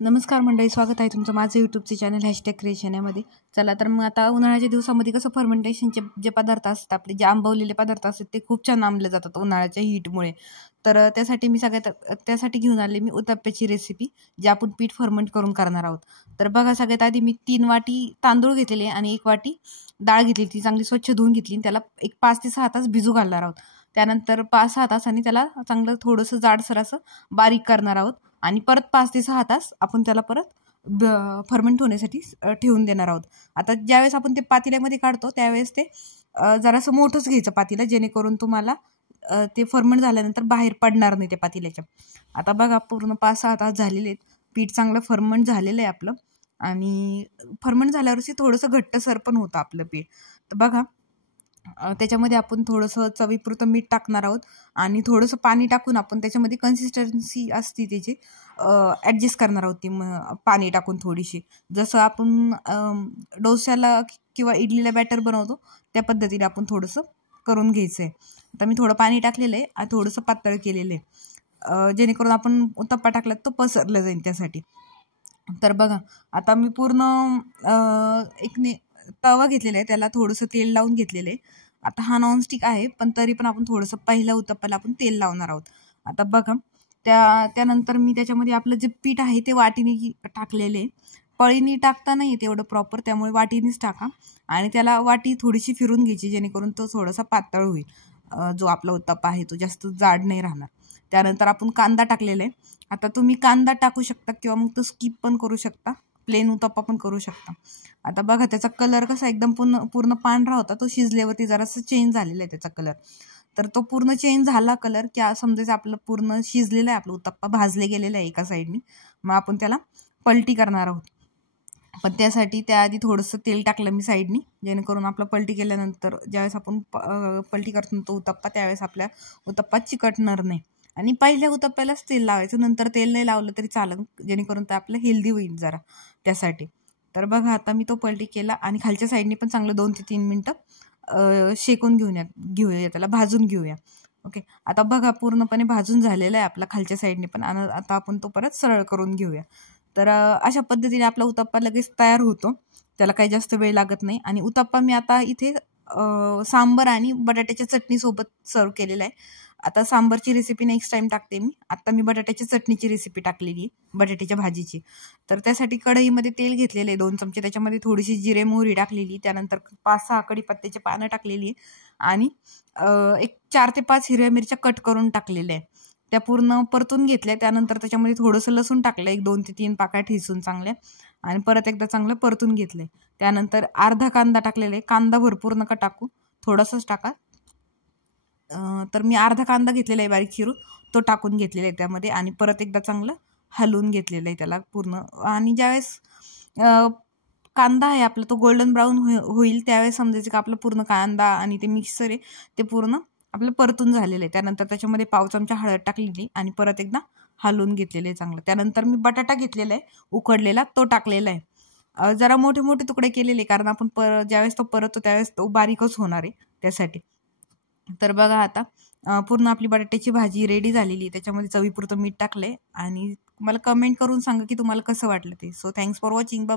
नमस्कार मंडळी, स्वागत आहे तुमचं माझं यूट्यूबचे चॅनल #क्रिएशन यामध्ये. चला तर मग आता उन्हाळ्याच्या दिवसामध्ये कसं फर्मेंटेशनचे जे पदार्थ असतात, आपले जे आंबवलेले पदार्थ असतात ते खूप छान आंबले जातात उन्हाळ्याच्या हीटमुळे. तर त्यासाठी घेऊन आले मी उत्तप्प्याची रेसिपी, जी आपण पीठ फर्मेंट करून करणार आहोत. तर बघा, सगळ्यात आधी मी 3 वाटी तांदूळ घेतलेले आणि 1 वाटी डाळ घेतली. ती चांगली स्वच्छ धुवून घेतली. त्याला एक 5 ते 6 तास भिजू घालणार आहोत. त्यानंतर 5-6 तासांनी त्याला चांगलं थोडंसं जाडसर असं बारीक करणार आहोत आणि परत 5 ते 6 तास आपण त्याला परत फर्मेंट होण्यासाठी ठेवून देणार आहोत. आता ज्यावेळेस आपण ते पातेल्यामध्ये काढतो त्यावेळेस ते जरासं मोठंच घ्यायचं पातेलं, जेणेकरून तुम्हाला ते फर्मेंट झाल्यानंतर बाहेर पडणार नाही ते पातेल्याच्या. आता बघा, पूर्ण 5-6 तास झालेले आहेत. पीठ चांगलं फर्मेंट झालेलं आहे आपलं आणि फर्मेंट झाल्यावरच थोडंसं घट्टसर पण होतं आपलं पीठ. तर बघा, त्याच्यामध्ये आपण थोडंसं चवीपुरतं मीठ टाकणार आहोत आणि थोडंसं पाणी टाकून आपण त्याच्यामध्ये कन्सिस्टन्सी असते त्याची ॲडजस्ट करणार आहोत. ती पाणी टाकून थोडीशी, जसं आपण डोस्याला किंवा इडलीला बॅटर बनवतो त्या पद्धतीने आपण थोडंसं करून घ्यायचं आहे. आता मी थोडं पाणी टाकलेलं आहे आणि थोडंसं पातळ केलेलं आहे, जेणेकरून आपण उत्तप्पा टाकला तो पसरला जाईल त्यासाठी. तर बघा, आता मी पूर्ण तवा घेतलेला आहे, त्याला थोडंसं तेल लावून घेतलेलं आहे. आता हा नॉनस्टिक आहे, पण तरी पण आपण थोडंसं पहिल्या उत्तप्पाला आपण तेल लावणार आहोत. आता बघा, त्यानंतर मी त्याच्यामध्ये आपलं जे पीठ आहे ते वाटीने टाकलेले आहे. पळीने टाकता नाही येत एवढं प्रॉपर, त्यामुळे वाटीनेच टाका आणि त्याला वाटी थोडीशी फिरून घ्यायची, जेणेकरून तो थोडासा पातळ होईल. जो आपला उत्तप्पा आहे तो जास्त जाड नाही राहणार. त्यानंतर आपण कांदा टाकलेला आहे. आता तुम्ही कांदा टाकू शकता किंवा मग तो स्किप पण करू शकता, प्लेन उत्तप्पा पण करू शकता. आता बघा, त्याचा कलर कसा एकदम पूर्ण पांढरा होता, तो शिजल्यावरती जरासं चेंज झालेला आहे त्याचा कलर. तर तो पूर्ण चेंज झाला कलर की समजायचं आपलं पूर्ण शिजलेलं आहे, आपलं उत्तप्पा भाजले गेलेलं आहे एका साईडनी. मग आपण त्याला पलटी करणार आहोत. पण त्यासाठी त्याआधी थोडंसं तेल टाकलं मी साईडनी, जेणेकरून आपलं पलटी केल्यानंतर ज्यावेळेस आपण पलटी करतो तो उत्तप्पा, त्यावेळेस आपल्या उत्तप्पा चिकटणार नाही. आणि पहिल्या उत्तप्प्यालाच तेल लावायचं, नंतर तेल नाही लावलं तरी चालेल, जेणेकरून ते आपलं हेल्दी होईल जरा त्यासाठी. तर बघा, आता मी तो पलटी केला आणि खालच्या साईडनी पण चांगलं 2 ते 3 मिनटं शेकून घेऊया त्याला, भाजून घेऊया. ओके, आता बघा, पूर्णपणे भाजून झालेला आहे आपला खालच्या साईडने पण. आणि आता आपण तो परत सरळ करून घेऊया. तर अशा पद्धतीने आपला उत्तप्पा लगेच तयार होतो, त्याला काही जास्त वेळ लागत नाही. आणि उत्तप्पा मी आता इथे सांबर आणि बटाट्याच्या चटणीसोबत सर्व केलेला आहे. आता सांबरची रेसिपी नेक्स्ट टाइम टाकते मी. आता मी बटाट्याच्या चटणीची रेसिपी टाकलेली आहे, बटाट्याच्या भाजीची. तर त्यासाठी कढईमध्ये तेल घेतलेले आहे 2 चमचे, त्याच्यामध्ये थोडीशी जिरे मोहरी टाकलेली, त्यानंतर 5-6 कढीपत्त्याची पानं टाकलेली आणि एक 4 ते 5 हिरव्या मिरच्या कट करून टाकलेल्या आहे. त्या पूर्ण परतून घेतल्या. त्यानंतर त्याच्यामध्ये थोडंसं लसूण टाकलं, 1-2 ते 3 पाकळ्या ठेचून चांगल्या, आणि परत एकदा चांगलं परतून घेतलं. त्यानंतर अर्धा कांदा टाकलेला आहे. कांदा भरपूर नका टाकू, थोडासाच टाका. तर मी अर्धा कांदा घेतलेला आहे बारीक चिरून, तो टाकून घेतलेला आहे त्यामध्ये आणि परत एकदा चांगलं हलवून घेतलेलं आहे त्याला पूर्ण. आणि ज्यावेळेस कांदा आहे आपला तो गोल्डन ब्राऊन होईल, त्यावेळेस समजायचं की आपलं पूर्ण कांदा आणि ते मिक्सर आहे ते पूर्ण आपलं परतून झालेलं आहे. त्यानंतर त्याच्यामध्ये 1/2 चमचा हळद टाकलेली आणि परत एकदा हलवून घेतलेलं आहे चांगलं. त्यानंतर मी बटाटा घेतलेला आहे उकडलेला, तो टाकलेला आहे. जरा मोठे मोठे तुकडे केलेले, कारण आपण ज्यावेळेस तो परततो त्यावेळेस तो बारीकच होणार आहे त्यासाठी. तर बघा, आता पूर्ण आपली बटाट्याची भाजी रेडी झालेली. त्याच्यामध्ये चवीपुरतं मीठ टाकलंय आणि मला कमेंट करून सांगा की तुम्हाला कसं वाटलं ते. So thanks for watching. Bye.